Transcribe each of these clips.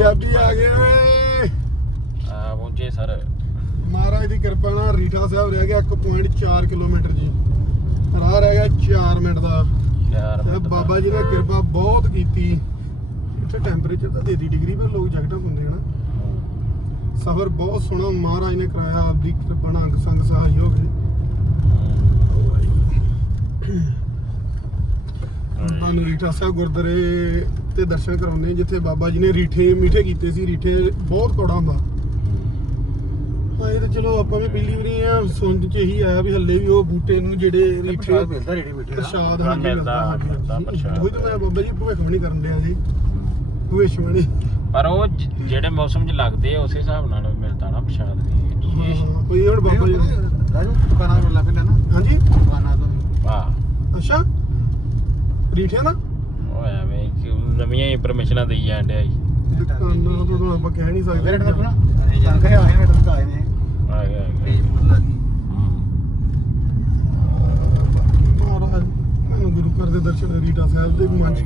ਪੰਜਾਬੀ ਆ ਗਏ ਓਏ। ਆ ਪਹੁੰਚੇ ਸਰ। ਮਹਾਰਾਜ ਦੀ ਕਿਰਪਾ ਨਾਲ ਰੀਠਾ ਸਾਹਿਬ ਰਹਿ ਗਿਆ 1.4 ਕਿਲੋਮੀਟਰ ਜੀ। ਰਾਹ ਰਹਿ ਗਿਆ 4 ਮਿੰਟ ਦਾ। ਯਾਰ ਤੇ ਬਾਬਾ ਜੀ ਨੇ ਕਿਰਪਾ ਬਹੁਤ ਕੀਤੀ। ਇੱਥੇ ਟੈਂਪਰੇਚਰ ਤਾਂ 33 ਡਿਗਰੀ ਪਰ ਲੋਕ ਜੈਕਟਾਂ ਪਾਉਂਦੇ ਹਨ। ਸਫ਼ਰ ਬਹੁਤ ਸੋਹਣਾ ਮਹਾਰਾਜ ਨੇ ਕਰਾਇਆ ਆਪਦੀ ਕਿਰਪਾ ਨਾਲ ਅੰਗ ਸੰਗ ਸਹਾਈ ਹੋ ਗਏ ਤੁਹਾਨੂੰ ਰੀਠਾ ਸਾਹਿਬ ਗੁਰਦੁਆਰੇ। ਤੇ ਦਰਸ਼ਨ ਕਰਾਉਣੇ ਜਿੱਥੇ ਬਾਬਾ ਜੀ ਨੇ ਰੀਠੇ ਮਿੱਠੇ ਕੀਤੇ ਸੀ ਰੀਠੇ ਬਹੁਤ ਕੌੜਾ ਹੁੰਦਾ। ਹਾਂ ਇਹ ਤਾਂ ਚਲੋ ਆਪਾਂ ਵੀ ਪਹਿਲੀ ਵਾਰੀ ਆ ਸੁਣ ਚ ਇਹੀ ਆਇਆ ਵੀ ਹੱਲੇ ਵੀ ਉਹ ਬੂਟੇ ਨੂੰ ਜਿਹੜੇ ਰੀਠੇ ਪ੍ਰਸ਼ਾਦ ਮਿਲਦਾ ਰੇੜੀ ਬੈਠੇ ਪ੍ਰਸ਼ਾਦ ਹਾਂ, ਮਿਲਦਾ, ਮਿਲਦਾ। ਪ੍ਰਸ਼ਾਦ। ਉਹੀ ਤਾਂ ਮੈਂ ਬਾਬਾ ਜੀ ਭਵਿੱਖਬਾਣੀ ਕਰਨ ਡਿਆ ਜੀ ਭਵਿੱਖਬਾਣੀ ਪਰ ਉਹ ਜਿਹੜੇ ਮੌਸਮ 'ਚ ਲੱਗਦੇ ਆ ਉਸੇ ਹਿਸਾਬ ਨਾਲ ਮਿਲਦਾ ਨਾ ਪ੍ਰਸ਼ਾਦ ਵੀ। ਕੋਈ ਹੁਣ ਬਾਬਾ ਜੀ ਰਾਜੂ ਦੁਕਾਨਾਂ ਮਿਲ ਪੈਂਦਾ ਨਾ ਹਾਂਜੀ। ਦੁਕਾਨਾਂ ਤੋਂ। ਵਾਹ। ਅੱਛਾ। ਰੀਠੇ ਨਾ ਉਹ ਐਵੇਂ ਨਵੀਆਂ ਇਨਫੋਰਮੇਸ਼ਨਾਂ ਦੇਈ ਜਾਂਦੇ ਆ ਜੀ। ਦੁਕਾਨਾਂ ਤੋਂ ਤਾਂ ਆਪਾਂ ਕਹਿ ਨਹੀਂ ਸਕਦੇ। ਮੇਰੇ ਨਾਲ ਨਾ ਜਾਣਕਾਰੀ ਆਏ ਨੇ ਤਾਂ ਆਏ ਨੇ। ਆ ਗਿਆ ਆ ਗਿਆ ਤੇ ਮੁੱਲਾ ਦੀ ਮਹਾਰਾਜ ਮੈਨੂੰ ਗੁਰੂ ਘਰ ਦੇ ਦਰਸ਼ਨ ਰੀਟਾ ਸਾਹਿਬ ਦੇ ਮਨ ਚ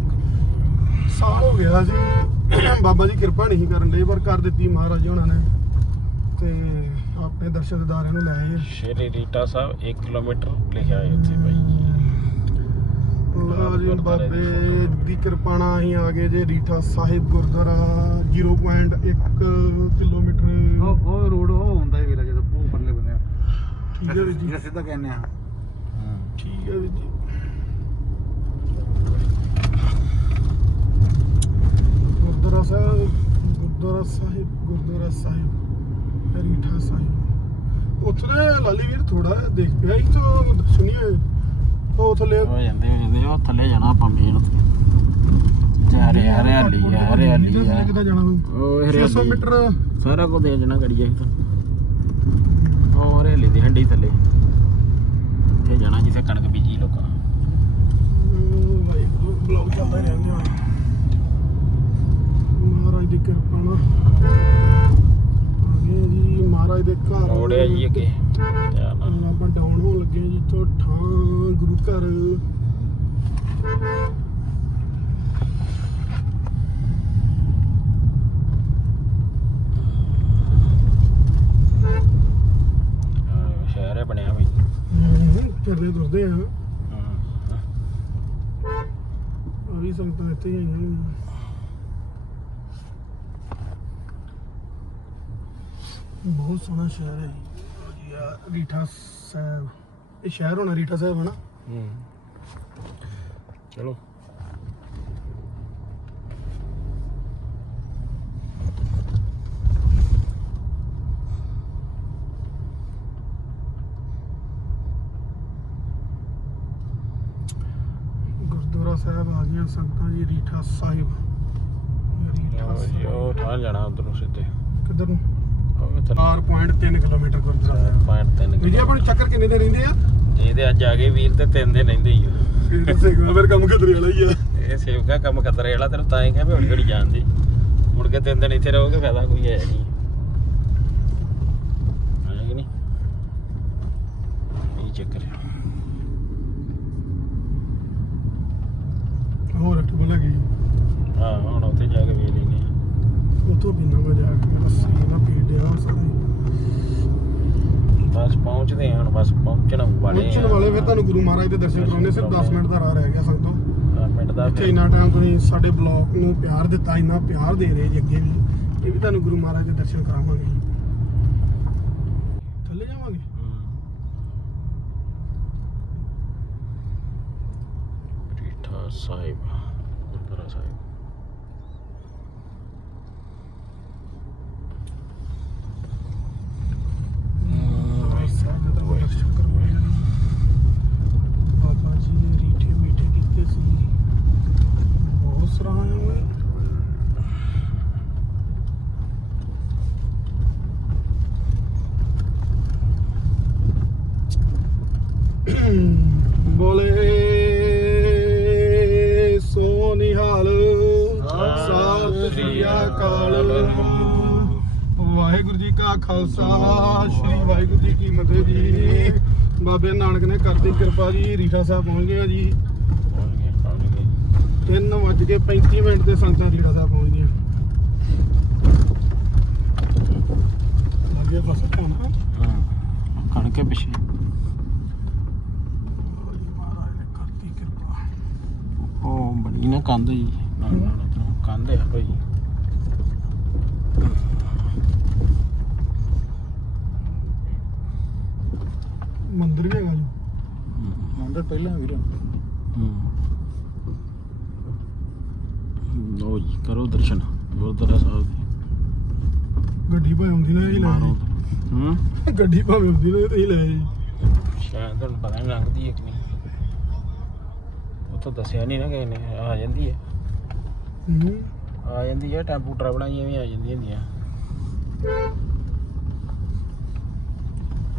ਸਾਲ ਹੋ ਗਿਆ ਸੀ। ਬਾਬਾ ਜੀ ਕਿਰਪਾ ਨਹੀਂ ਸੀ ਕਰਨ ਦੇ ਪਰ ਕਰ ਦਿੱਤੀ ਮਹਾਰਾਜ ਉਹਨਾਂ ਨੇ। ਤੇ ਆਪਣੇ ਦਰਸ਼ਨ ਦਿਦਾਰਿਆਂ ਨੂੰ ਲੈ ਆਏ। ਸ਼੍ਰੀ ਰੀਟਾ ਸਾਹਿਬ 1 ਕਿਲੋਮੀਟਰ ਲਿਖਿਆ ਹੈ ਇੱਥੇ ਭਾਈ ਲਓ ਜੀ ਬਾਬੇ ਦੀ ਕਿਰਪਾ ਨਾਲ ਅਸੀਂ ਆ ਗਏ ਜੇ ਰੀਠਾ ਸਾਹਿਬ ਗੁਰਦੁਆਰਾ 0.1 ਕਿਲੋਮੀਟਰ। ਉਹ ਉਹ ਰੋਡ ਉਹ ਹੁੰਦਾ ਹੀ ਵੇਲਾ ਜਦੋਂ ਉਹ ਪਰਲੇ ਬੰਦੇ ਆ। ਠੀਕ ਹੈ ਵੀਰ ਜੀ। ਜਿਹੜਾ ਸਿੱਧਾ ਕਹਿੰਦੇ ਆ ਠੀਕ ਹੈ ਵੀਰ ਜੀ। ਗੁਰਦੁਆਰਾ ਸਾਹਿਬ ਗੁਰਦੁਆਰਾ ਸਾਹਿਬ ਗੁਰਦੁਆਰਾ ਸਾਹਿਬ ਰੀਠਾ ਸਾਹਿਬ। ਉੱਥੇ ਨਾ ਲਾਲੀ ਵੀਰ ਥੋੜਾ ਦੇਖ ਪਿਆ ਹੀ ਤਾਂ ਸੁਣੀਏ ਉਹ ਥੱਲੇ। ਹੋ ਜਾਂਦੇ ਹੋ ਜਾਂਦੇ ਉਹ ਥੱਲੇ ਜਾਣਾ ਆਪਾਂ ਰਹੇ ਆ, ਹਰਿਆਲੀ ਆ ਹਰਿਆਲੀ ਆ। ਕਿੱਦਾਂ ਜਾਣਾ ਤੂੰ? ਉਹ 600 ਹਰਿਆਲੀ। ਮੀਟਰ। ਸਾਰਾ ਕੁਝ ਦੇ ਜਾਣਾ ਗੜੀਆ ਤਾਂ। ਉਹ ਹਰਿਆਲੀ ਦੀ ਹੰਡੀ ਥੱਲੇ। ਇੱਥੇ ਜਾਣਾ ਜਿੱਥੇ ਕਣਕ ਬੀਜੀ ਲੋਕਾਂ ਵਾਹਿਗੁਰੂ ਬਲੌਗ ਚੱਲਦਾ ਰਹਿੰਦੇ ਆ। ਮਹਾਰਾਜ ਦੀ ਕਿਰਪਾ ਨਾਲ। ਆ ਗਏ ਜੀ। ਮਹਾਰਾਜ ਦੇ ਘਰ ਰੋੜਿਆ ਜੀ ਅੱਗੇ। ਧਿਆਨ ਨਾਲ। ਹੁਣ ਆਪਾਂ ਡਾਊਨ ਹੋਣ ਲੱਗੇ ਹਾਂ ਜੀ ਠਾਂ ਗੁਰੂ ਘਰ। ਹਾਂ, ਸ਼ਹਿਰ ਹੈ ਬਣਿਆ ਵੀ ਚੱਲਦੇ ਤੁਰਦੇ ਆ। ਆ ਵੀ ਸੰਗਤਾਂ ਇੱਥੇ ਹੀ ਆਈਆਂ ਬਹੁਤ ਸੋਹਣਾ ਸ਼ਹਿਰ ਹੈ ਜੀ। ਰੀਠਾ ਸਾਹਿਬ। ਇਹ ਸ਼ਹਿਰ ਹੋਣਾ ਰੀਠਾ ਸਾਹਿਬ ਹੈ ਨਾ ਹੂੰ। ਚਲੋ। ਗੁਰਦੁਆਰਾ ਸਾਹਿਬ ਆ ਗਈਆਂ ਸੰਗਤਾਂ ਜੀ ਰੀਠਾ ਸਾਹਿਬ। ਰੀਠਾ ਲਓ ਜੀ, ਉਹ ਠਾਂ ਜਾਣਾ ਉਧਰ ਨੂੰ ਸਿੱਧੇ। ਕਿੱਧਰ ਨੂੰ? 4.3 ਕਿਲੋਮੀਟਰ ਗੁਰਦੁਆਰਾ ਸਾਹਿਬ। ਪੁਆਇੰਟ ਜੀ ਆਪਾਂ ਨੂੰ ਚੱਕਰ ਕਿੰਨੇ ਦੇ ਰਹਿੰਦੇ ਆ? ਇਹਦੇ ਅੱਜ ਆ ਗਏ ਵੀਰ ਤੇ ਤਿੰਨ ਦਿਨ ਰਹਿੰਦੇ ਹੀ ਆ। ਫਿਰ ਕੰਮ ਖਤਰੇ ਵਾਲਾ ਹੀ ਆ। ਇਹ ਸੇਵਕਾ ਕੰਮ ਖਤਰੇ ਵਾਲਾ ਤੈਨੂੰ ਤਾਂ ਹੀ ਕਿਹਾ ਵੀ ਹੌਲੀ ਹੌਲੀ ਜਾਣ ਦੇ। ਮੁੜ ਕੇ ਤਿੰਨ ਦਿਨ ਇੱਥੇ ਰਹੋਗੇ ਫਾਇਦਾ ਕੋਈ ਹੈ ਨਹੀਂ ਹੈ ਕਿ ਨਹੀਂ ਇਹ ਚੱਕਰ ਹੈ ਹੋਰ ਅੱਠ ਬੋਲਾ ਗਈ ਹਾਂ ਹੁਣ ਉੱਥੇ ਜਾ ਕੇ ਵੇਖ ਲੈਨੇ ਆ ਉਤੋਂ ਪੀਣਾ ਮੈਂ ਜਾ ਕੇ ਮੇਰਾ ਸੀ ਨਾ ਪੀ ਡਿਆ ਸਾਰੇ ਬਸ ਪਹੁੰਚਦੇ ਹਾਂ ਹੁਣ ਬਸ ਪਹੁੰਚਣ ਵਾਲੇ ਪਹੁੰਚਣ ਵਾਲੇ ਫਿਰ ਤੁਹਾਨੂੰ ਗੁਰੂ ਮਹਾਰਾਜ ਦੇ ਦਰਸ਼ਨ ਕਰਾਉਣੇ ਸਿਰਫ 10 ਮਿੰਟ ਦਾ ਰਾਹ ਰਹਿ ਗਿਆ ਦਸ ਮਿੰਟ ਦਾ ਇੱਥੇ ਇੰਨਾ ਟਾਈਮ ਤੁਸੀਂ ਸਾਡੇ ਬਲੌਗ ਨੂੰ ਪਿਆਰ ਦਿੱਤਾ ਇੰਨਾ ਪਿਆਰ ਦੇ ਰਹੇ ਜੀ ਅੱਗੇ ਵੀ। ਇਹ ਵੀ ਤੁਹਾਨੂੰ ਗੁਰੂ ਮਹਾਰਾਜ ਦੇ ਦਰਸ਼ਨ ਕਰਾਵਾਂਗੇ। ਥੱਲੇ ਜਾਵਾਂਗੇ? ਰੀਠਾ ਸਾਹਿਬ। ਖਾਲਸਾ ਸ੍ਰੀ ਵਾਹਿਗੁਰੂ ਜੀ ਕੀ ਫਤਿਹ ਜੀ। ਬਾਬੇ ਨਾਨਕ ਨੇ ਕਰਦੀ ਕਿਰਪਾ ਜੀ ਰੀਠਾ ਸਾਹਿਬ ਪਹੁੰਚ ਗਏ ਆ ਜੀ। 3:35 ਮਿੰਟ ਤੇ ਸੰਤਾਂ ਰੀਠਾ ਸਾਹਿਬ ਪਹੁੰਚ ਗਏ ਕਣਕੇ ਪਿੱਛੇ। ਉਹ ਬਣੀ ਨਾ ਕੰਧ ਜੀ। ਕੰਧ ਹੈ ਭਾਈ। ਪਹਿਲਾਂ ਵੀਰ ਹੂੰ। ਲੋ ਜੀ ਕਰੋ ਦਰਸ਼ਨ ਗੁਰਦੁਆਰਾ ਸਾਹਿਬ ਦੇ। ਗੱਡੀ ਭਾਵੇਂ ਆਉਂਦੀ ਨਾ ਇਹ ਲੈ ਮਾਰੋ। ਹੂੰ? ਗੱਡੀ ਭਾਵੇਂ ਆਉਂਦੀ ਨਾ ਇਹ ਲੈ ਜੀ ਸ਼ਾਇਦ ਤੁਹਾਨੂੰ ਪਤਾ ਨਹੀਂ ਲੰਘਦੀ ਹੈ ਕਿ ਨਹੀਂ। ਉੱਥੋਂ ਦੱਸਿਆ ਨਹੀਂ ਨਾ ਕਿਸੇ ਨੇ ਆ ਜਾਂਦੀ ਹੈ। ਹੂੰ। ਆ ਜਾਂਦੀ ਹੈ ਟੈਂਪੂ ਟਰੈਵਲਾਂ ਜਿਹੀਆਂ ਵੀ ਆ ਜਾਂਦੀਆਂ ਹੁੰਦੀਆਂ।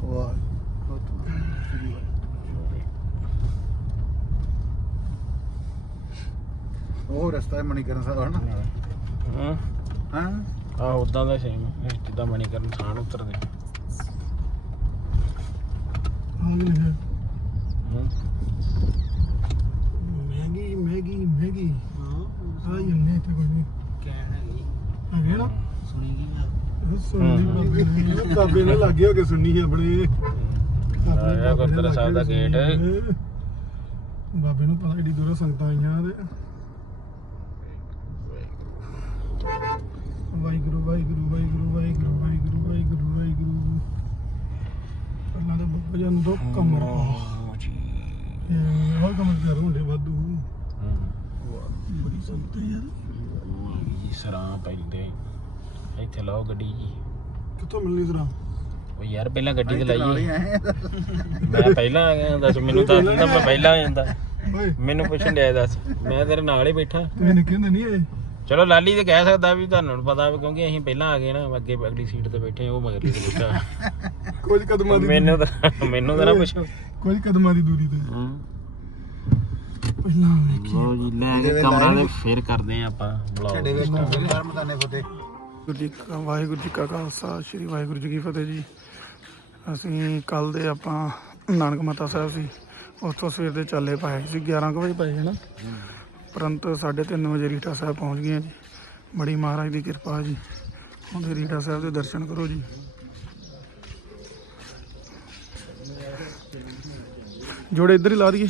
ਵਾਹ। ਉਹ ਰਸਤਾ ਹੈ ਮਣੀਕਰਨ ਸਾਹਿਬ ਹਨਾ? ਹੂੰ। ਹਾਂ? ਆ ਉਦਾਂ ਦਾ ਸੇਮ ਜਿੱਦਾਂ ਮਣੀਕਰਨ ਥਾਣ ਉਤਰਦੇ। Maggi Maggi Maggi. ਹੀ ਹੁੰਨੇ ਇੱਥੇ ਕੋਈ ਨਹੀਂ। ਆ ਗਿਆ ਨਾ? ਸੁਣਨੀ ਬਾਬੇ ਨੇ। ਬਾਬੇ ਨੇ ਲੱਗੇ ਹੋ ਕੇ ਆਪਣੇ। ਨੇ ਗੁਰਦੁਆਰਾ ਸਾਹਿਬ ਦਾ ਗੇਟ। ਬਾਬੇ ਨੂੰ ਪਤਾ ਏਡੀ ਦੂਰੋਂ ਸੰਗਤਾਂ ਆਈਆਂ ਤੇ ਵਾਹਿਗੁਰੂ ਵਾਹਿਗੁਰੂ ਵਾਹਿਗੁਰੂ ਵਾਹਿਗੁਰੂ ਵਾਹਿਗੁਰੂ ਵਾਹਿਗੁਰੂ ਵਾਹਿਗੁਰੂ। ਪਹਿਲਾਂ ਤਾਂ ਬਾਬਾ ਜੀ ਨੂੰ ਕਮਰ ਓ ਜੀ। ਇਹ ਹੋਰ ਕਮਰ ਕਰ ਹੁੰਦੇ ਵਾਧੂ। ਹੂੰ ਬੜੀ ਸੰਗਤ ਯਾਰ। ਸਰਾਂ ਪੈਂਦੇ। ਇੱਥੇ ਲਾਓ ਗੱਡੀ ਜੀ। ਕਿੱਥੋਂ ਮਿਲਣੀ ਜ਼ਰਾ ਉਹ ਯਾਰ ਪਹਿਲਾਂ ਗੱਡੀ ਤੇ। ਮੈਂ ਪਹਿਲਾਂ ਆ ਗਿਆ ਦੱਸ ਮੈਨੂੰ ਦੱਸ ਦਿੰਦਾ ਮੈਂ ਪਹਿਲਾਂ ਆ ਜਾਂਦਾ। ਓਏ। ਮੈਨੂੰ ਪੁੱਛਣ ਲਿਆ ਦੱਸ। ਮੈਂ ਤੇਰੇ ਨਾਲ ਹੀ ਬੈਠਾ। ਤੁਸੀਂ ਨਿੱਕੇ ਹੁੰਦੇ ਨਹੀਂ ਆਏ? ਚਲੋ ਲਾਲੀ ਤੇ ਕਹਿ ਸਕਦਾ ਵੀ ਤੁਹਾਨੂੰ ਪਤਾ ਵੀ ਕਿਉਂਕਿ ਅਸੀਂ ਪਹਿਲਾਂ ਆ ਗਏ ਨਾ ਅੱਗੇ ਅਗਲੀ ਸੀਟ ਤੇ ਬੈਠੇ ਉਹ ਮਗਰਲੀ ਤੇ ਬੈਠਾ ਕੁਝ ਕਦਮਾਂ ਦੀ ਮੈਨੂੰ ਤਾਂ ਮੈਨੂੰ ਤਾਂ ਨਾ ਪੁੱਛੋ ਕੁਝ ਕਦਮਾਂ ਦੀ ਦੂਰੀ ਤੇ। ਹਾਂ। ਪਹਿਲਾਂ ਵੇਖੀ ਲੋ ਜੀ ਲੈ ਕੇ ਕਮਰਾ ਦੇ ਫੇਰ ਕਰਦੇ ਆ ਆਪਾਂ ਸਾਡੇ ਬਲੌਗ ਵਿੱਚ। ਹਰ ਮਦਾਨੇ ਫਤਿਹ। ਵਾਹਿਗੁਰੂ ਜੀ ਕਾ ਵਾਹਿਗੁਰੂ ਜੀ ਕਾ ਖਾਲਸਾ ਸ੍ਰੀ ਵਾਹਿਗੁਰੂ ਜੀ ਕੀ ਫਤਿਹ ਜੀ। ਅਸੀਂ ਕੱਲ ਦੇ ਆਪਾਂ ਨਾਨਕ ਮਾਤਾ ਸਾਹਿਬ ਸੀ ਉਸ ਤੋਂ ਸਵੇਰ ਦੇ ਚਾਲੇ ਪਾਏ ਸੀ 11 ਕੁ ਵਜੇ ਪਾਏ ਹਨਾ ਪਰੰਤ 3:30 ਵਜੇ ਰੀਠਾ ਸਾਹਿਬ ਪਹੁੰਚ ਗਏ ਜੀ। ਬੜੀ ਮਹਾਰਾਜ ਦੀ ਕਿਰਪਾ ਜੀ। ਹੁਣ ਰੀਠਾ ਸਾਹਿਬ ਦੇ ਦਰਸ਼ਨ ਕਰੋ ਜੀ। ਜੋੜੇ ਇੱਧਰ ਹੀ ਲਾ ਦਈਏ।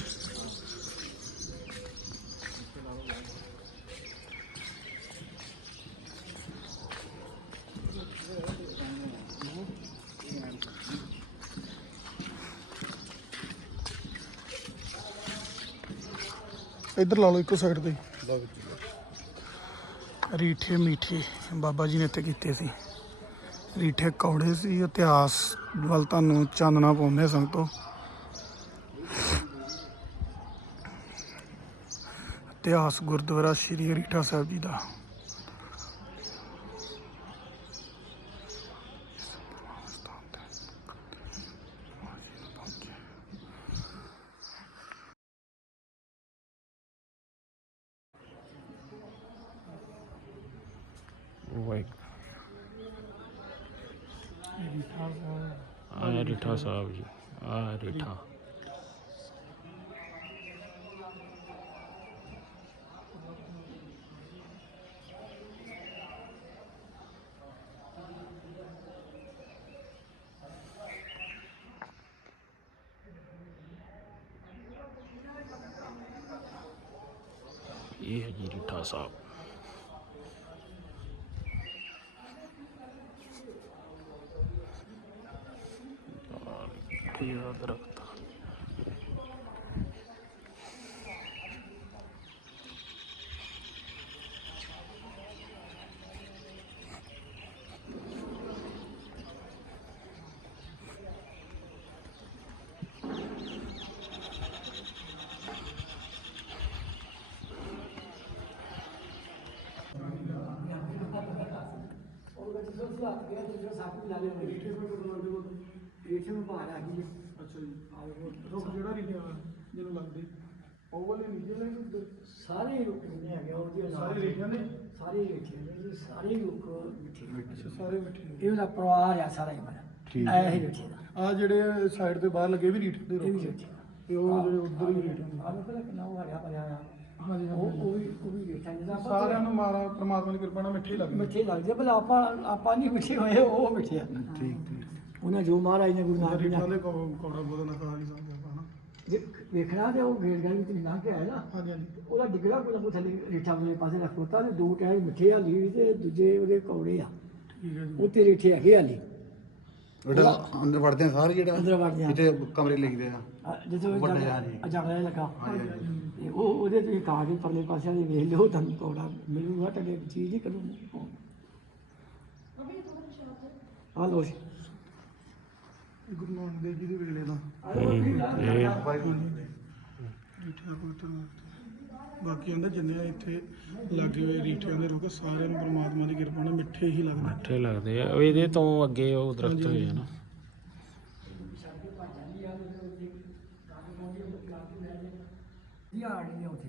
ਇੱਧਰ ਲਾ ਲਓ ਇੱਕੋ ਸਾਈਡ ਤੇ ਰੀਠੇ ਮੀਠੇ, ਬਾਬਾ ਜੀ ਨੇ ਇੱਥੇ ਕੀਤੇ ਸੀ। ਰੀਠੇ ਕੌੜੇ ਸੀ, ਇਤਿਹਾਸ ਵੱਲ ਤੁਹਾਨੂੰ ਚਾਨਣਾ ਪਾਉਂਦੇ ਸੰਗਤੋ ਇਤਿਹਾਸ ਗੁਰਦੁਆਰਾ ਸ਼੍ਰੀ ਰੀਠਾ ਸਾਹਿਬ ਜੀ ਦਾ। ਆ ਰਿਠਾ ਸਾਹਿਬ ਜੀ ਆ ਰਿਠਾ ਇਹ ਹੈ ਜੀ ਰਿਠਾ ਸਾਹਿਬ ਇਹ ਦਰਖਤ ਅੱਛਾ ਜੀ। ਰੁਕ ਜਿਹੜਾ ਰੀਠੇ ਜਿਹਨੂੰ ਲੱਗਦੇ। ਉਹ ਵਾਲੇ ਨੀਚੇ ਨੇ ਉੱਧਰ ਸਾਰੇ ਰੁੱਖ ਨੇ ਹੈਗੇ ਉਹਦੇ ਸਾਰੇ ਰੀਠਿਆਂ ਦੇ? ਸਾਰੇ ਵੇਖੇ ਨੇ ਜੀ ਸਾਰੇ ਰੁੱਖ ਮਿੱਠੇ ਅੱਛਾ ਸਾਰੇ ਬੈਠੇ ਇਹ ਉਹਦਾ ਪਰਿਵਾਰ ਆ ਸਾਰਾ ਹੀ ਮੇਰਾ। ਠੀਕ ਐ ਹੀ। ਵੇਖੇ ਦਾ। ਆ ਜਿਹੜੇ ਸਾਈਡ ਤੇ ਬਾਹਰ ਲੱਗੇ ਵੀ ਰੀਠੇ ਦੇ ਇਹ ਰੁੱਖ। ਵੇਖੇ ਤੇ ਉਹ ਜਿਹੜੇ ਉੱਧਰ ਵੀ ਰੀਠੇ ਨੇ ਆ ਵੇਖੋ ਨਾ ਕਿੰਨਾ ਉਹ ਹਰਿਆ ਭਰਿਆ ਆ। ਹਾਂਜੀ ਉਹ ਹਾਂਜੀ। ਉਹ ਵੀ ਉਹ ਵੀ ਵੇਖਿਆ ਜਿਹਦਾ ਸਾਰਿਆਂ ਨੂੰ ਮਾਰਾ ਪ੍ਰਮਾਤਮਾ ਦੀ ਕਿਰਪਾ ਨਾਲ ਮਿੱਠੇ ਹੀ ਲੱਗਦੇ ਮਿੱਠੇ ਲੱਗਦੇ ਭਲਾ ਆਪਾਂ ਆਪਾਂ ਨਹੀਂ ਮਿੱਠੇ ਹੋਏ ਉਹ ਮਿੱਠੇ ਆ। ਠੀਕ ਠੀਕ ਉਹਨਾਂ ਜੋ ਮਹਾਰਾਜ ਨੇ ਗੁਰੂ ਨਾਨਕ ਰੀਠਾਂ ਨੇ ਦੇ ਕੌ- ਕੌੜਾ ਬੋਦਾ ਨਾ ਖਾ ਨਹੀਂ ਸਕਦੇ ਆਪਾਂ ਹਨਾ ਜੇ ਵੇਖਣਾ ਤੇ ਉਹ ਗੇਟ ਗਲੀ ਵਿੱਚ ਲੰਘ ਕੇ ਆਇਆ ਨਾ ਹਾਂਜੀ ਹਾਂਜੀ। ਉਹਦਾ ਡਿੱਗਣਾ ਕੋਈ ਨਾ ਕੋਈ ਥੱਲੇ ਰੀਠਾ ਵਾਲੇ ਪਾਸੇ ਰੱਖ ਦਿੱਤਾ ਤੇ ਦੋ ਟਾਇਰ ਮਿੱਠੇ ਆ ਲੀ ਤੇ ਦੂਜੇ ਉਹਦੇ ਕੌੜੇ ਆ। ਠੀਕ ਹੈ ਜੀ। ਉੱਤੇ ਰੀਠੇ ਹੈਗੇ ਆ ਲੀ ਜਿਹੜਾ ਅੰਦਰ ਵੜਦੇ ਆ ਸਾਰੇ ਜਿਹੜਾ ਅੰਦਰ ਵੜ ਗਿਆ ਇੱਥੇ ਕਮਰੇ ਲਿਖਦੇ ਆ। ਜਿੱਥੇ ਉਹ ਵੱਡੇ ਆ ਜੀ। ਅਜਾੜਾ ਲੱਗਾ। ਹਾਂਜੀ, ਹਾਂਜੀ। ਤੇ ਉਹ ਉਹਦੇ ਤੁਸੀਂ ਕਾ ਕੇ ਪਰਲੇ ਪਾਸੇ ਦੇ ਵੇਖ ਲਿਓ ਤੁਹਾਨੂੰ ਕੌੜਾ ਮਿਲੂਗਾ ਤੁਹਾਡੇ ਚੀਜ਼ ਹੀ ਕਰੂੰ ਆ ਲੋ ਜੀ। ਗੁਰੂ ਨਾਨਕ ਦੇਵ ਜੀ ਦੇ ਵੇਲੇ ਦਾ। ਰੀਠਿਆਂ। ਬਾਕੀ ਕਹਿੰਦਾ ਜਿੰਨੇ ਇੱਥੇ ਲੱਗੇ ਹੋਏ ਰੀਠਿਆਂ ਦੇ ਰੁੱਖ ਸਾਰਿਆਂ ਨੂੰ ਪਰਮਾਤਮਾ ਦੀ ਕਿਰਪਾ ਨਾਲ ਮਿੱਠੇ ਹੀ ਲੱਗਦੇ ਮਿੱਠੇ ਲੱਗਦੇ ਆ। ਇਹਦੇ ਤੋਂ ਅੱਗੇ ਉਹ ਦਰਖਤ ਹੋਏ ਆ ਨਾ। ਧਿਆਨ ਨਹੀਂ ਉੱਥੇ।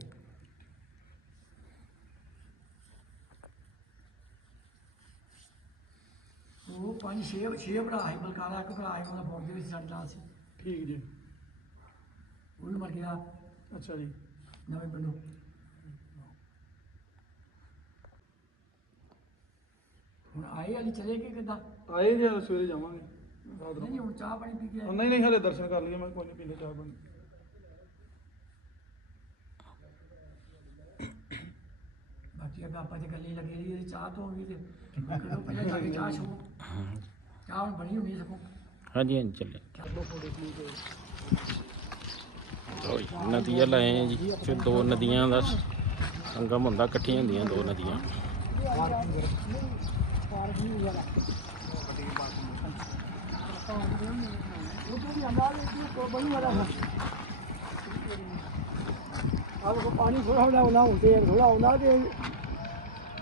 ਉਹ ਪੰਜ ਛੇ ਛੇ ਭਰਾ ਸੀ ਬਲਕਾਰਾ ਇੱਕ ਭਰਾ ਸੀ ਉਹਦਾ ਫੌਜ ਦੇ ਵਿੱਚ ਸੜਦਾ ਸੀ ਠੀਕ ਜੀ। ਉਹ ਵੀ ਮਰ ਗਿਆ। ਅੱਛਾ ਜੀ। ਨਵੇਂ ਪਿੰਡੋਂ। ਹੁਣ ਆਏ ਵਾਲੀ ਚਲੇ ਗਏ ਕਿੱਦਾਂ? ਆਏ ਜੇ ਸਵੇਰੇ ਜਾਵਾਂਗੇ। ਰਾਤ ਨਹੀਂ ਨਹੀਂ ਹੁਣ ਚਾਹ ਪਾਣੀ ਪੀ ਕੇ ਆਏ। ਨਹੀਂ ਨਹੀਂ ਹਲੇ ਦਰਸ਼ਨ ਕਰ ਲਈਏ ਮੈਂ ਕੋਈ ਨਹੀਂ ਪੀਂਦਾ ਚਾਹ ਪਾਣੀ। ਅੱਗੇ ਆਪਾਂ ਤੇ ਗੱਲੇ ਲੱਗੇ ਰਹੀ ਚਾਹ ਤੋਂ ਵੀ ਤੇ ਕਰੋ ਪਹਿਲਾਂ ਜਾ ਕੇ ਚਾਹ ਛੋ ਚਾਹ ਹੁਣ ਬਣੀ ਹੋਣੀ ਸਕੋ ਹਾਂਜੀ ਹਾਂਜੀ ਚੱਲੇ। ਲਓ ਜੀ, ਨਦੀਆਂ ਲਾਏ ਆ ਜੀ ਤੇ ਦੋ ਨਦੀਆਂ ਦਾ ਸੰਗਮ ਹੁੰਦਾ ਇਕੱਠੀਆਂ ਹੁੰਦੀਆਂ ਦੋ ਨਦੀਆਂ। ਆਹ ਦੇਖੋ ਪਾਣੀ ਥੋੜਾ ਥੋੜਾ ਆਉਂਦਾ ਹੁੰਦੇ ਆ ਥੋੜਾ ਆਉਂਦਾ ਤੇ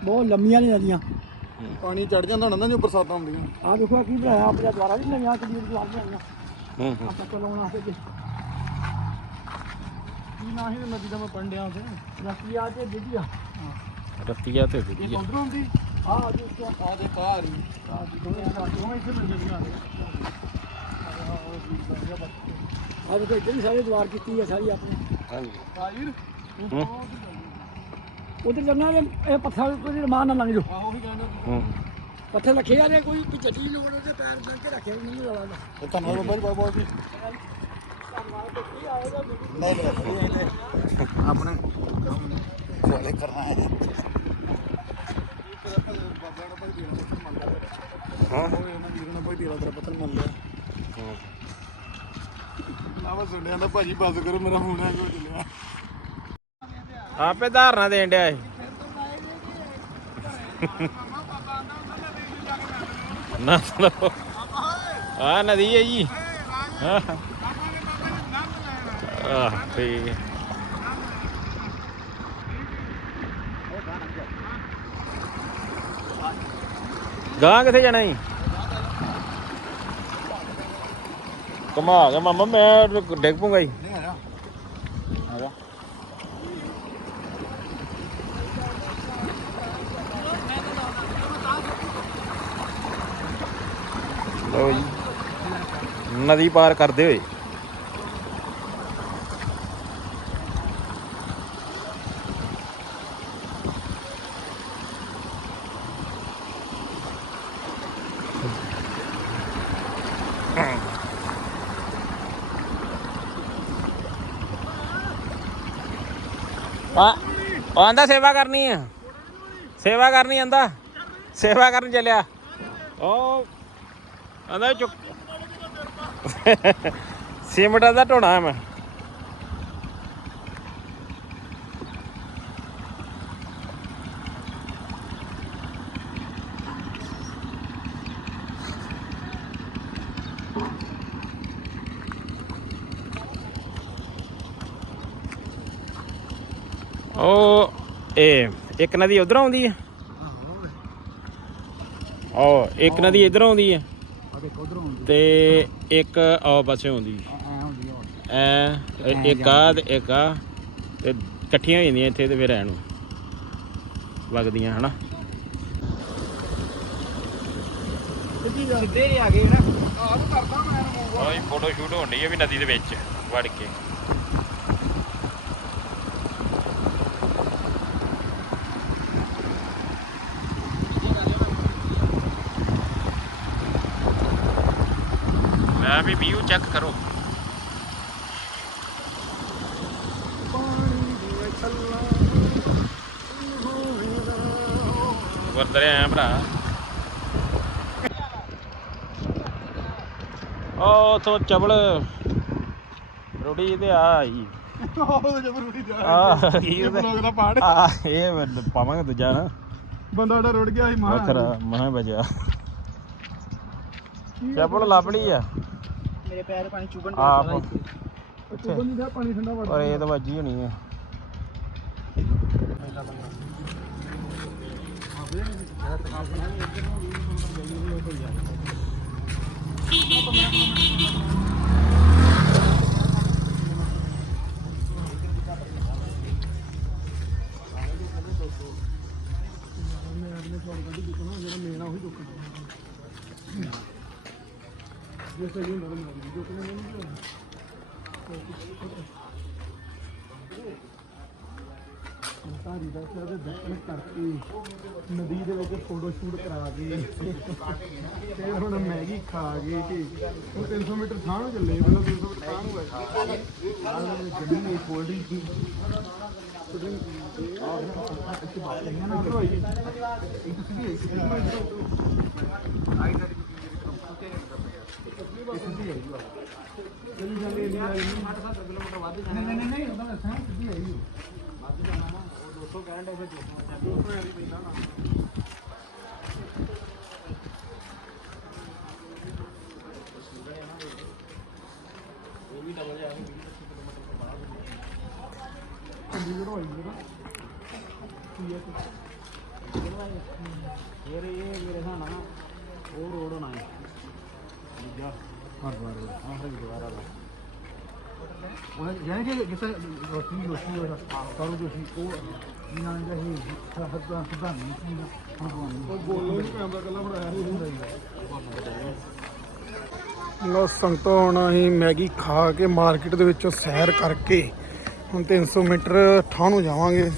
ਬਹੁਤ ਲੰਮੀਆਂ ਨੇ ਨਦੀਆਂ। ਪਾਣੀ ਚੜ ਜਾਂਦਾ ਹੁੰਦਾ ਨਾ ਜੋ ਬਰਸਾਤਾਂ ਹੁੰਦੀਆਂ। ਆਹ ਦੇਖੋ ਆਹ ਕੀ ਬਣਾਇਆ ਆਪਣੇ ਦੁਆਰਾ ਵੀ ਨਵੀਆਂ ਕਬੀਰ ਦੁਆਰ ਬਣਾਈਆਂ ਹੂੰ ਹੂੰ। ਆਪਾਂ ਕੋਲੋਂ ਆਉਣਾ ਤੇ ਕੀ ਨਾ ਹੀ ਨਦੀ ਦਾ ਮੈਂ ਪੰਡਿਆ ਉੱਥੇ ਰਸਤੀਆ ਤੇ ਦਿੱਜੀਆ ਰਤੀਆ ਤੇ ਵਧੀਆ ਉਧਰੋਂ ਹੁੰਦੀ ਆਹ ਜੀ ਉੱਤੇ ਆ ਦੇ ਬਾਹਰ ਹੀ ਆ ਜੀ ਦੋਵੇਂ ਦੋਵੇਂ ਇੱਥੇ ਮਿਲ ਜਾਂਦੀਆਂ ਆਹ ਦੇਖੋ ਇੱਧਰ ਵੀ ਸਾਰੇ ਦੁਆਰ ਕੀਤੀ ਆ ਸਾਰੀ ਆਪਣੇ। ਹਾਂਜੀ। ਰਾਜੀਰ ਹੂੰ। ਉਧਰ ਜੰਨਾ ਇਹ ਪੱਥਰ ਕੋਈ ਰਮਾਨ ਨਾਲ ਲੰਘ ਜਾਓ। ਆਹੋ ਵੀ ਕਹਿੰਦਾ ਹੂੰ। ਪੱਥਰ ਰੱਖੇ ਆ ਨੇ ਕੋਈ ਕੋਈ ਚੱਟੀ ਲੋੜ ਉਹਦੇ ਪੈਰ ਬਣ ਕੇ ਰੱਖਿਆ ਨਹੀਂ ਦਾ ਤੇ ਬਾਬਾ ਜੀ ਬਹੁਤ ਬਹੁਤ ਜੀ। ਨਹੀਂ ਨਹੀਂ ਆਪਣੇ। ਚਾਲੇ ਕਰਨਾ ਹੈ। ਹਾਂ। ਉਹ ਇਹਨਾਂ ਵੀਰ ਨਾਲ ਭਾਈ ਤੇਰਾ ਤੇਰਾ ਪਤਨ ਮੰਨ ਲਿਆ। ਨਾ ਵਾ ਸੁਣਿਆ ਨਾ ਭਾਜੀ ਬੰਦ ਕਰੋ ਮੇਰਾ ਫੋਨ ਆ ਗਿਆ ਚੱਲਿਆ। ਆਪੇ ਧਾਰਨਾ ਦੇਣ ਡਿਆ ਇਹ ਨਾ ਲਓ ਆ ਨਦੀ ਹੈ ਜੀ। ਹਾਂ। ਠੀਕ। ਹੈ ਗਾਂ ਕਿੱਥੇ ਜਾਣਾ ਜੀ ਕਮਾ ਗਿਆ ਮਾਮਾ, ਮੈਂ ਡਿੱਗ ਪੂੰਗਾ ਜੀ ਨਹੀਂ ਆਇਆ ਆ ਜਾ ਲਓ ਜੀ ਨਦੀ ਪਾਰ ਕਰਦੇ ਹੋਏ। ਆ ਆਂਦਾ ਸੇਵਾ ਕਰਨੀ ਆ। ਸੇਵਾ ਕਰਨੀ ਆਂਦਾ। ਸੇਵਾ ਕਰਨ ਚੱਲਿਆ। ਉਹ ਆਂਦਾ ਚੁੱਕ ਸਿਮਟਾ ਦਾ ਢੋਣਾ ਮੈਂ। ਉਹ ਇਹ ਇੱਕ ਨਦੀ ਉਧਰ ਆਉਂਦੀ ਹੈ। ਉਹ ਇੱਕ ਨਦੀ ਇਧਰ ਆਉਂਦੀ ਹੈ। ਤੇ ਇੱਕ ਆ ਪਾਸੇ ਆਉਂਦੀ। ਆ ਐ ਹੁੰਦੀ ਐ ਇੱਕ ਆ ਤੇ ਇੱਕ ਆ ਤੇ ਇਕੱਠੀਆਂ ਹੋ ਜਾਂਦੀਆਂ ਇੱਥੇ ਤੇ ਫਿਰ ਐ ਨੂੰ। ਵਗਦੀਆਂ ਹਨਾ? ਸਿੱਧੇ ਆ ਗਏ ਨਾ ਓਏ ਫੋਟੋ ਸ਼ੂਟ ਹੋਣ ਡਈ ਹੈ ਵੀ ਨਦੀ ਦੇ ਵਿੱਚ ਵੜ ਕੇ ਲੈ ਵੀ ਵਿਊ ਚੈੱਕ ਕਰੋ। ਗੁਰਦੁਆਰੇ ਆਇਆ ਭਰਾ। ਉਹ ਉਥੋਂ ਤੇ ਆਈ। ਉਹ ਜਬਰੂਰੀ ਜਾ ਆ ਇਹ ਬਲੌਗ ਦਾ ਪਾੜ ਆ ਇਹ ਮੈਂ ਪਾਵਾਂਗੇ ਦੂਜਾ ਨਾ। ਬੰਦਾ ਸਾਡਾ ਰੁੜ ਗਿਆ ਸੀ ਮਾਂ। ਵੱਖਰਾ ਮਹਾਂ ਬਜਾ ਚਪਲ ਲੱਭ ਲਈ ਆ। ਮੇਰੇ ਪੈਰ ਪਾਣੀ ਚੁਗਣ ਆਪ ਤੂੰ ਨਹੀਂ ਦਾ ਪਾਣੀ ਠੰਡਾ ਵੜ ਔਰ ਇਹ ਤਾਂ ਵੱਜੀ ਹੋਣੀ ਆ। ਜਿਹੜਾ ਜੇ ਦਾ ਸਿਰ ਦੇ ਦਰਸ਼ਨ ਕਰਕੇ ਨਦੀ ਦੇ ਵਿੱਚ ਫੋਟੋ ਸ਼ੂਟ ਕਰਾ ਕੇ ਤੇ ਹੁਣ ਮੈਗੀ ਖਾ ਕੇ ਤੇ ਹੁਣ 300 ਮੀਟਰ ਥਾਂ ਨੂੰ ਚੱਲੇ ਪਹਿਲਾਂ 300 ਮੀਟਰ ਥਾਂ ਨੂੰ ਗਏ ਨਾਲ ਗੱਡੀ ਨੇ ਕੋਲਡ ਡਰਿੰਕ ਦੀ ਆਈ ਯਾਰ ਇਹ ਮੇਰੇ ਹਿਸਾਬ ਨਾਲ ਨਾ ਉਹ ਰੋਡ ਹੋਣਾ ਹੈ। ਨਾਂ ਦਾ ਹੀ ਨਹੀਂ ਕੈਮਰਾ ਕੱਲਾ ਬਣਾਇਆ ਲੋ ਸੰਗਤੋਂ ਹੁਣ ਅਸੀਂ ਮੈਗੀ ਖਾ ਕੇ ਮਾਰਕੀਟ ਦੇ ਵਿੱਚੋਂ ਸੈਰ ਕਰਕੇ ਹੁਣ 300 ਮੀਟਰ ਠਾਹ ਨੂੰ ਜਾਵਾਂਗੇ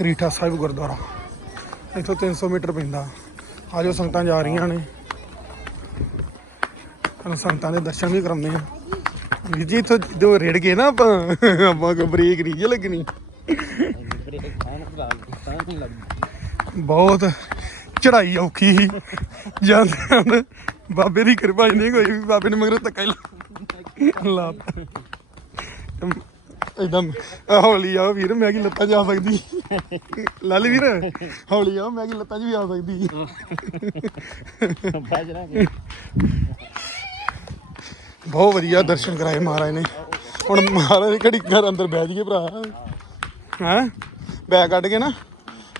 ਰੀਠਾ ਸਾਹਿਬ ਗੁਰਦੁਆਰਾ। ਇੱਥੋਂ 300 ਮੀਟਰ ਪੈਂਦਾ। ਆਜੋ ਸੰਗਤਾਂ ਜਾ ਰਹੀਆਂ ਨੇ। ਤੁਹਾਨੂੰ ਸੰਗਤਾਂ ਦੇ ਦਰਸ਼ਨ ਵੀ ਕਰਾਉਂਦੇ ਆ। ਵੀਰ ਜੀ, ਇੱਥੋਂ ਜਦੋਂ ਰੇੜ ਗਏ ਨਾ ਆਪਾਂ ਆਪਾਂ ਕੋ ਬ੍ਰੇਕ ਨਹੀਂ ਜੇ ਲੱਗਣੀ। ਬਹੁਤ ਚੜਾਈ ਔਖੀ ਸੀ। ਜਾਂਦੇ ਬਾਬੇ ਦੀ ਕਿਰਪਾ ਨਹੀਂ ਕੋਈ ਵੀ, ਬਾਬੇ ਨੇ ਮਗਰ ਧੱਕਾ ਹੀ ਲਾ ਇਦਾਂ ਹੌਲੀ ਆ ਵੀਰ, ਮੈਂ ਕੀ ਲੱਤਾਂ 'ਚ ਆ ਸਕਦੀ? ਲਾਲੀ ਵੀਰ। ਹੌਲੀ ਆ ਮੈਂ ਕੀ ਲੱਤਾਂ 'ਚ ਵੀ ਆ ਸਕਦੀ? ਬਹੁਤ ਵਧੀਆ ਦਰਸ਼ਨ ਕਰਾਏ ਮਹਾਰਾਜ ਨੇ। ਹੁਣ ਮਹਾਰਾਜ ਦੀ ਘੜੀ ਘਰ ਅੰਦਰ ਬਹਿ ਜਾਈਏ ਭਰਾ। ਹੈ? ਬੈਗ ਕੱਢ ਕੇ ਨਾ,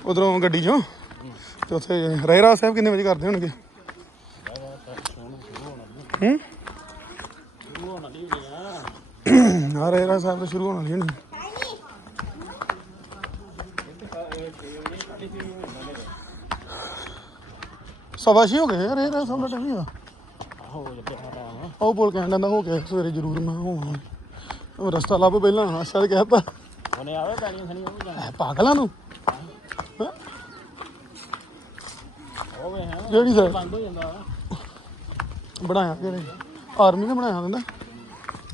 ਉਧਰੋਂ ਗੱਡੀ 'ਚੋਂ। ਤੇ ਉੱਥੇ ਰਹਿਰਾ ਸਾਹਿਬ ਕਿੰਨੇ ਵਜੇ ਕਰਦੇ ਹੋਣਗੇ? ਹੂੰ? ਆ ਰਹਿਰਾ ਸਾਹਿਬ ਤਾਂ ਸ਼ੁਰੂ ਹੋਣ ਵਾਲੀ ਹੋਣੀ। ਸਵਾ ਛੇ ਹੋ ਗਏ ਯਾਰ ਰਹਿਰਾ ਸਾਹਿਬ ਦਾ ਟਾਈਮ ਹੀ ਆ ਉਹ ਬੋਲ ਕੇ ਆਂਦਾ ਹੋ ਗਿਆ ਸਵੇਰੇ ਜ਼ਰੂਰ ਮੈਂ ਹੋਵਾਂ ਉਹ ਰਸਤਾ ਲੱਭ ਪਹਿਲਾਂ ਤੇ ਕਹਿਤਾ। ਉਹਨੇ ਆਵੇ ਗਾੜੀਆਂ ਖਣੀ ਉਹ ਜਾਣਾ। ਐ ਪਾਗਲਾਂ ਨੂੰ? ਹੈਂ? ਹੋਵੇ ਹੈ ਕਿਹੜੀ ਸਰ ਬੰਦ ਹੋ ਜਾਂਦਾ। ਬਣਾਇਆ ਕਿਹੜੇ? ਆਰਮੀ ਨੇ ਬਣਾਇਆ ਹੁੰਦਾ?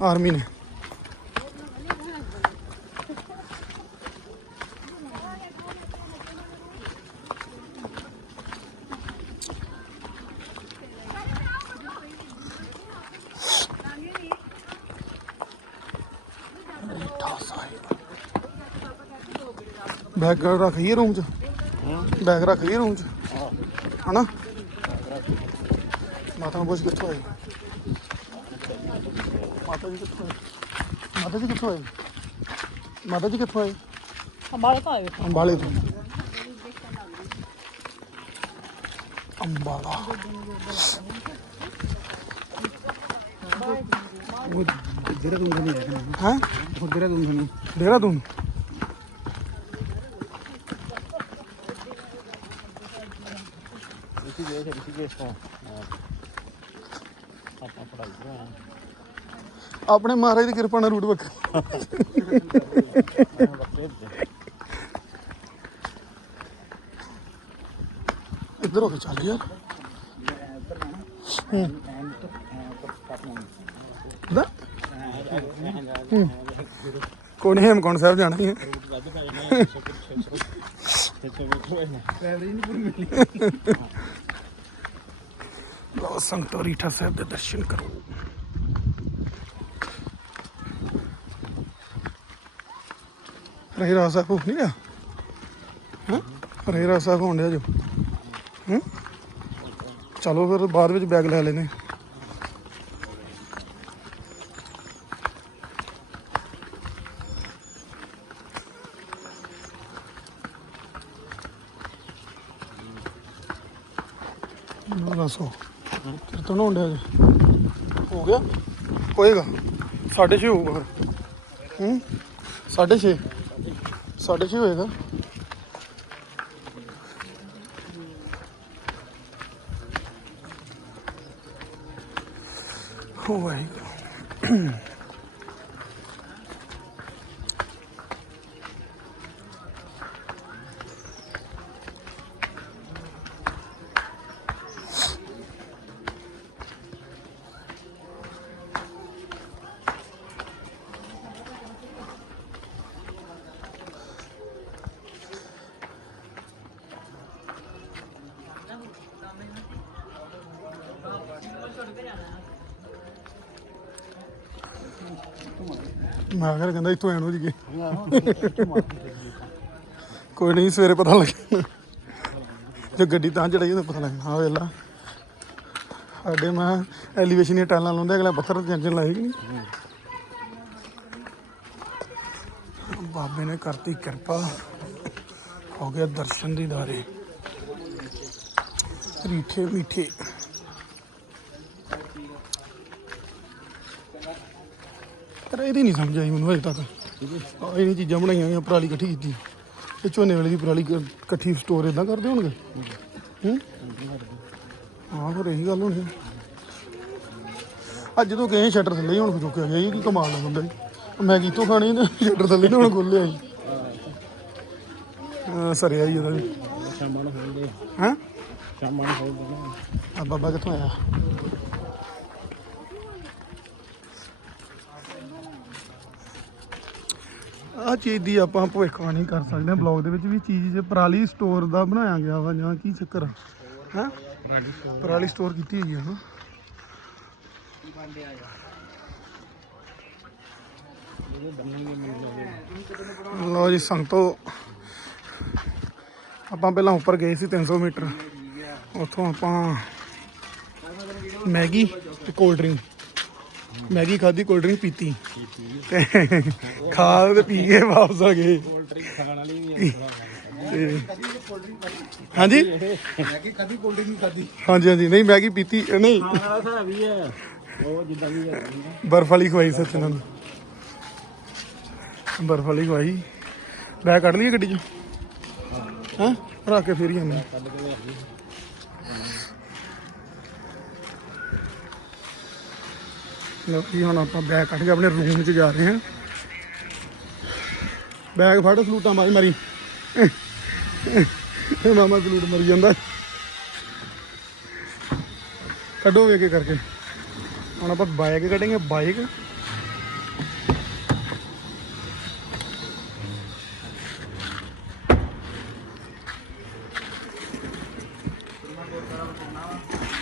ਆਰਮੀ ਨੇ। ਬੈਗ ਰੱਖੀਏ ਰੂਮ ਚ। ਬੈਗ ਰੱਖੀਏ ਰੂਮ ਚ। ਹਨਾ? ਮਾਤਾ ਨੂੰ ਪੁੱਛ ਕਿੱਥੋਂ ਆਈ ਮਾਤਾ ਜੀ ਕਿੱਥੋਂ ਆਏ? ਮਾਤਾ ਜੀ ਕਿੱਥੋਂ ਆਏ? ਮਾਤਾ ਜੀ ਕਿੱਥੋਂ ਆਏ? ਅੰਬਾਲੇ ਤੋਂ ਆਏ ਅੰਬਾਲੇ ਤੋਂ। ਅੰਬਾਲਾ। ਉਹ ਜਿਹੜਾ ਤੂੰ ਨਹੀਂ ਹੈ ਹੈ? ਉਹ ਜਿਹੜਾ ਤੂੰ ਨਹੀਂ। ਦੇਹਰਾਦੂਨ ਆਪਾਂ ਪੜਾਈ ਕਰਾਂ ਆਪਣੇ ਮਹਾਰਾਜ ਦੀ ਕਿਰਪਾ ਨਾਲ ਰੂਟ ਵੱਖਰਾ। ਇੱਧਰ ਹੋ ਕੇ ਚੱਲ ਯਾਰ। ਹੂੰ। ਦਾ ਕੋਣ ਹੇਮਕੁੰਟ ਸਾਹਿਬ ਜਾਣਾ ਹੀ ਹੈ। ਲਓ ਸੰਗਤੋ ਰੀਠਾ ਸਾਹਿਬ ਦੇ ਦਰਸ਼ਨ ਕਰੋ। ਰਹਿਰਾ ਸਾਹਿਬ ਹੋ ਨਹੀਂ ਆ ਹਾਂ? ਰਹਿਰਾ ਸਾਹਿਬ ਹੋਣ ਡਿਆ ਜੋ। ਹੂੰ? ਚਲੋ ਫਿਰ ਬਾਅਦ ਵਿੱਚ ਬੈਗ ਲੈ ਲੈਨੇ ਨਾ ਦੱਸੋ ਕਿਰਤਨ ਹੋਣ ਡਿਆ ਜੀ। ਹੋ ਗਿਆ? ਹੋਏਗਾ। 6:30 ਹੋਊਗਾ ਫਿਰ। ਹੂੰ? 6:30 6:30 ਹੋਏਗਾ। ਹੋ ਮੈਂ ਕਿਹਾ ਕਹਿੰਦਾ ਇੱਥੋਂ ਐਨੋ ਜੀ। ਕੋਈ ਨਹੀਂ, ਸਵੇਰੇ ਪਤਾ ਲੱਗਣਾ ਜੇ ਗੱਡੀ ਤਾਂ ਚੜਾਈ ਤਾਂ ਪਤਾ ਲੱਗਣਾ ਆ ਵੇਲਾ ਸਾਡੇ ਮੈਂ ਐਲੀਵੇਸ਼ਨ ਦੀਆਂ ਟਾਈਲਾਂ ਲਾਉਂਦੇ, ਅਗਲਾ ਪੱਥਰ ਤੇ ਚੰਚਨ ਲਾਏਗੀ ਨਹੀਂ? ਬਾਬੇ ਨੇ ਕਰਤੀ ਕਿਰਪਾ। ਹੋ ਗਿਆ ਦਰਸ਼ਨ ਦੀਦਾਰੇ। ਰੀਠੇ ਮੀਠੇ। ਪਰ ਇਹਦੀ ਨਹੀਂ ਸਮਝ ਆਈ ਮੈਨੂੰ ਅਜੇ ਤੱਕ। ਆਹ ਇਹਨੀ ਚੀਜ਼ਾਂ ਬਣਾਈਆਂ ਹੋਈਆਂ ਪਰਾਲੀ ਇਕੱਠੀ ਕੀਤੀ। ਇਹ ਝੋਨੇ ਵੇਲੇ ਦੀ ਪਰਾਲੀ ਕ- ਇਕੱਠੀ ਸਟੋਰ ਇਦਾਂ ਕਰਦੇ ਹੋਣਗੇ? ਹੂੰ? ਹਾਂ ਫਿਰ ਇਹੀ ਗੱਲ ਹੋਣੀ ਅੱਜ ਜਦੋਂ ਗਏ ਸ਼ਟਰ ਥੱਲੇ ਹੀ ਹੁਣ ਚੁੱਕਿਆ ਗਿਆ ਇਹ ਕੀ ਕਮਾਲ ਦਾ ਬੰਦਾ ਜੀ। ਮੈਂ ਕੀਤੋਂ ਖਾਣੀ ਤੇ ਸ਼ਟਰ ਥੱਲੇ ਨੇ ਹੁਣ ਖੋਲਿਆ ਜੀ। ਹਾਂ ਸਰਿਆ ਜੀ ਇਹਦਾ ਵੀ ਸ਼ਾਮਾਂ ਨੂੰ ਖੋਲਦੇ ਹਾਂ? ਸ਼ਾਮਾਂ ਨੂੰ ਖੋਲਦੇ ਆ ਬਾਬਾ ਕਿੱਥੋਂ ਆਇਆ? ਆ ਚੀਜ਼ ਦੀ ਆਪਾਂ ਭਵਿੱਖਬਾਣੀ ਕਰ ਸਕਦੇ ਹਾਂ ਬਲੌਗ ਦੇ ਵਿੱਚ ਵੀ ਚੀਜ਼ ਜੇ ਪਰਾਲੀ ਸਟੋਰ ਦਾ ਬਣਾਇਆ ਗਿਆ ਵਾ ਜਾਂ ਕੀ ਚੱਕਰ ਹੈ? ਪਰਾਲੀ ਸਟੋਰ ਕੀਤੀ ਹੋਈ ਹੈ ਨਾ। ਲਓ ਜੀ ਸੰਗਤੋ ਆਪਾਂ ਪਹਿਲਾਂ ਉੱਪਰ ਗਏ ਸੀ 300 ਮੀਟਰ। ਉੱਥੋਂ ਆਪਾਂ ਮੈਗੀ ਤੇ ਕੋਲਡ ਡਰਿੰਕ ਮੈਗੀ ਖਾਧੀ ਕੋਲਡ ਡਰਿੰਕ ਪੀਤੀ। ਖਾ ਤੇ ਪੀ ਕੇ ਵਾਪਸ ਆ ਗਏ। ਤੇ ਹਾਂਜੀ? ਮੈਗੀ ਕਦੀ ਕੋਲਡ ਨਹੀਂ ਖਾਦੀ ਹਾਂਜੀ ਹਾਂਜੀ। ਨਹੀਂ ਮੈਗੀ ਪੀਤੀ। ਨਹੀਂ। ਖਾਣ ਵਾਲਾ ਹਿਸਾਬ ਵੀ ਹੈ। ਉਹ ਜਿੱਦਾਂ ਵੀ ਹੈ। ਬਰਫ ਵਾਲੀ ਖਵਾਈ ਸੱਚ ਇਹਨਾਂ ਨੂੰ ਬਰਫ ਵਾਲੀ ਖਵਾਈ। ਬੈਗ ਕੱਢ ਲਈਏ ਗੱਡੀ 'ਚ? ਹਾਂ? ਰੱਖ ਕੇ ਫੇਰ ਹੀ ਆਉਂਦੇ। ਲਓ ਜੀ, ਹੁਣ ਆਪਾਂ ਬੈਗ ਕੱਢ ਕੇ ਆਪਣੇ ਰੂਮ 'ਚ ਜਾ ਰਹੇ ਹਾਂ। ਬੈਗ ਫੜ, ਸਲੂਟਾਂ ਮਾਰੀ ਮਾਰੀ। ਮਾਮਾ ਸਲੂਟ ਮਰੀ ਜਾਂਦਾ। ਕੱਢੋ ਵੇਖ ਕੇ ਕਰਕੇ। ਹੁਣ ਆਪਾਂ ਬਾਈਕ ਕੱਢਾਂਗੇ ਬਾਈਕ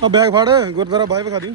ਆ ਬੈਗ ਫੜ, ਗੁਰਦੁਆਰਾ ਬਾਈ ਵਿਖਾ ਦੀ।